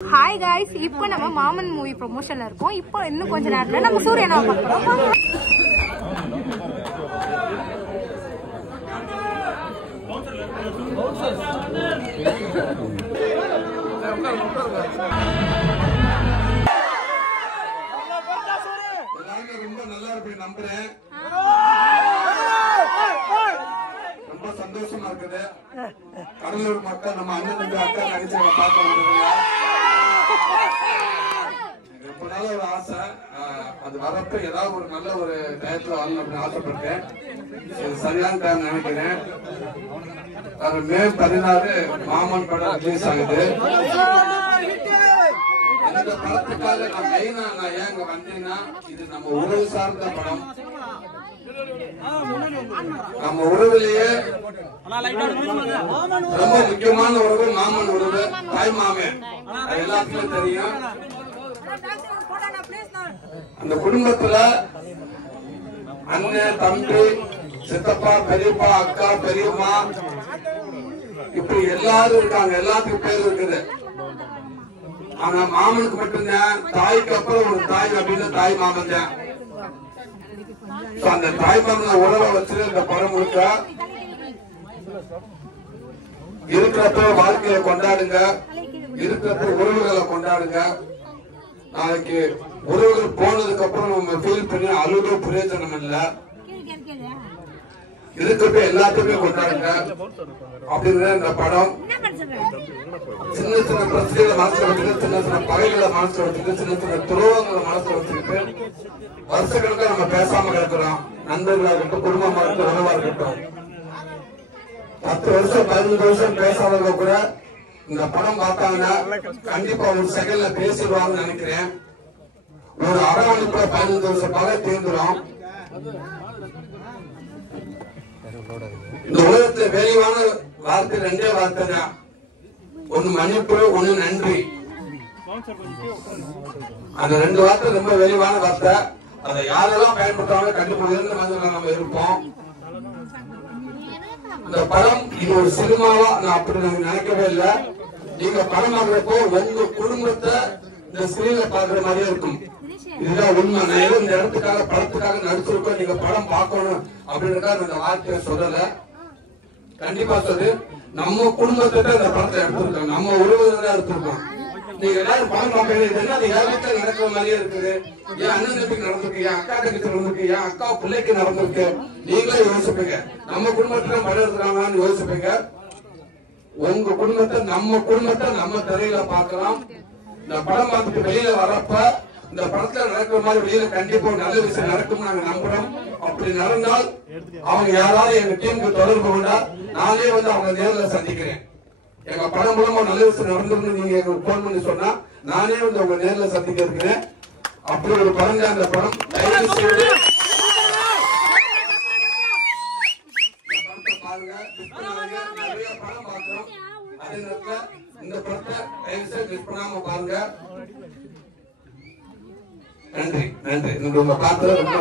Hi guys, இப்போ நம்ம மாமன் மூவி ப்ரமோஷன்ல இருக்கோம். இப்போ இன்னும் கொஞ்ச நேரத்துல நம்ம சூரியனை பார்க்கலாம். ரொம்ப நல்லா இருக்கு நம்புறேன். ரொம்ப சந்தோஷமா இருக்குது. கடலூர் மக்கள் நம்ம அண்ணன் அக்கா நகைச்சுவை பார்க்க வந்துருக்கீங்க. ரொம்ப நாள் ஒரு ஆசை, அது வரப்ப ஏதாவது ஒரு நல்ல ஒரு டயத்துல வரணும் அப்படின்னு ஆசைப்பட்டேன். சரியான டைம் நினைக்கிறேன். மே 16 மாமன் படம் ரிலீஸ் ஆகுது. இந்த படத்துக்காக நான் மெயினா நான் ஏன் இங்க வந்தேன்னா, இது நம்ம உறவு சார்ந்த படம். நம்ம உறவுலயே ரொம்ப முக்கியமான உறவு மாமன் உறவு, தாய் மாமன். எல்லாத்துக்கும் தெரியும். அந்த குடும்பத்துல அண்ணன், தம்பி, சித்தப்பா, பெரியப்பா, அக்கா, பெரியம்மா, இப்படி எல்லாரும் இருக்காங்க. எல்லாத்துக்கும் பேர் இருக்குது. ஆனா மாமனுக்கு மட்டும்தான் தாய்க்கு அப்புறம் ஒரு தாய் அப்படின்னு தாய் மாமன் தான். அந்த தாய் மாமன உறவை வச்சு இந்த படம் முழுக்க இருக்கிறப்ப வாழ்க்கையை கொண்டாடுங்க, இருக்கிறப்ப உறவுகளை கொண்டாடுங்க. நாளைக்கு உறவுகள் போனதுக்கு அப்புறம் நம்ம ஃபீல் பண்ணி அழுக பிரயோஜனம் இல்ல. இருக்கிறப்ப எல்லாத்தையுமே கொண்டாடுங்க அப்படிங்கிற இந்த படம். சின்ன சின்ன பிரச்சனைகளை மனசுல வச்சுக்கிட்டு, சின்ன சின்ன பகைகளை மனசுல வச்சுக்கிட்டு, சின்ன சின்ன துரோகங்களை மனசுல வச்சுக்கிட்டு வருஷக்கணக்கா நம்ம பேசாம இருக்கிறோம். நண்பர்களா இருக்கட்டும், குடும்பமா இருக்கட்டும், உறவா இருக்கட்டும். 10 வருஷம் 15 வருஷம் பேசாதவங்க கூட இந்த படம் பார்த்தாங்கன்னா கண்டிப்பா ஒரு செகண்ட்ல பேசிடுவாங்கன்னு நினைக்கிறேன். ஒரு அரவணைப்புல 15 வருஷம் பகை தீர்ந்துடும். இந்த உலகத்துல வெளிவான வார்த்தை ரெண்டே வார்த்தை தான். ஒண்ணு மன்னிப்பு, ஒண்ணு நன்றி. அந்த 2 வார்த்தை ரொம்ப வெளிவான வார்த்தை. அதை யாரெல்லாம் பயன்படுத்தாங்க கண்டிப்பா இருந்து மனிதர்கள் நம்ம இருப்போம். இந்த படம் இது ஒரு சினிமாவா நான் அப்படி நினைக்கவே இல்லை. நீங்க படம் பார்க்கிறப்போ உங்க குடும்பத்தை இந்த ஸ்கிரீன்ல பாக்குற மாதிரியே இருக்கும். இதுதான் உண்மை. நான் ஏதோ இந்த இடத்துக்காக படத்துக்காக நடிச்சிருக்கோம், நீங்க படம் பார்க்கணும் அப்படின்றதுக்காக இந்த வார்த்தையை சொல்லல. கண்டிப்பா சொல்லு, நம்ம குடும்பத்தை இந்த படத்தை எடுத்திருக்கோம், நம்ம உறவுகளை எடுத்திருக்கோம். நீங்க எல்லாரும் படம் பார்க்கறது அது யாருக்கு நடக்கிற மாதிரியே இருக்குது. என் அண்ணன் தம்பிக்கு நடந்திருக்கு, என் அக்கா தம்பிக்கு நடந்திருக்கு, என் அக்கா பிள்ளைக்கு நடந்திருக்கு. நீங்களே யோசிப்பீங்க, நம்ம குடும்பத்துல படம் எடுக்கிறாங்கன்னு யோசிப்பீங்க. உங்க குடும்பத்தை நம்ம திரையில பார்க்கலாம். இந்த படம் பார்த்துட்டு வெளியில வரப்ப இந்த படத்துல நடக்கிற மாதிரி வெளியில கண்டிப்பா நல்ல விஷயம் நடக்கும் நாங்க நம்புறோம். அப்படி நடந்தால் அவங்க யாராவது எங்க டீமுக்கு தொடர்பு கொண்டா நானே வந்து அவங்க நேரில் சந்திக்கிறேன். எங்க படம் மூலமா நல்ல விஷயம் நடந்துருந்து நீங்க எங்களுக்கு போன் பண்ணி சொன்னா நானே வந்து உங்க நேரில் சந்திக்க இருக்கிறேன். அப்படி ஒரு படம் தான் இந்த படம். தயவு செய்து பாருங்க. நிறைய படம் பார்க்கிறோம், அதே நேரத்தில் இந்த படத்தை தயவு செய்து மிஸ் பண்ணாம பாருங்க. நன்றி நன்றி. உங்க பார்த்தது ரொம்ப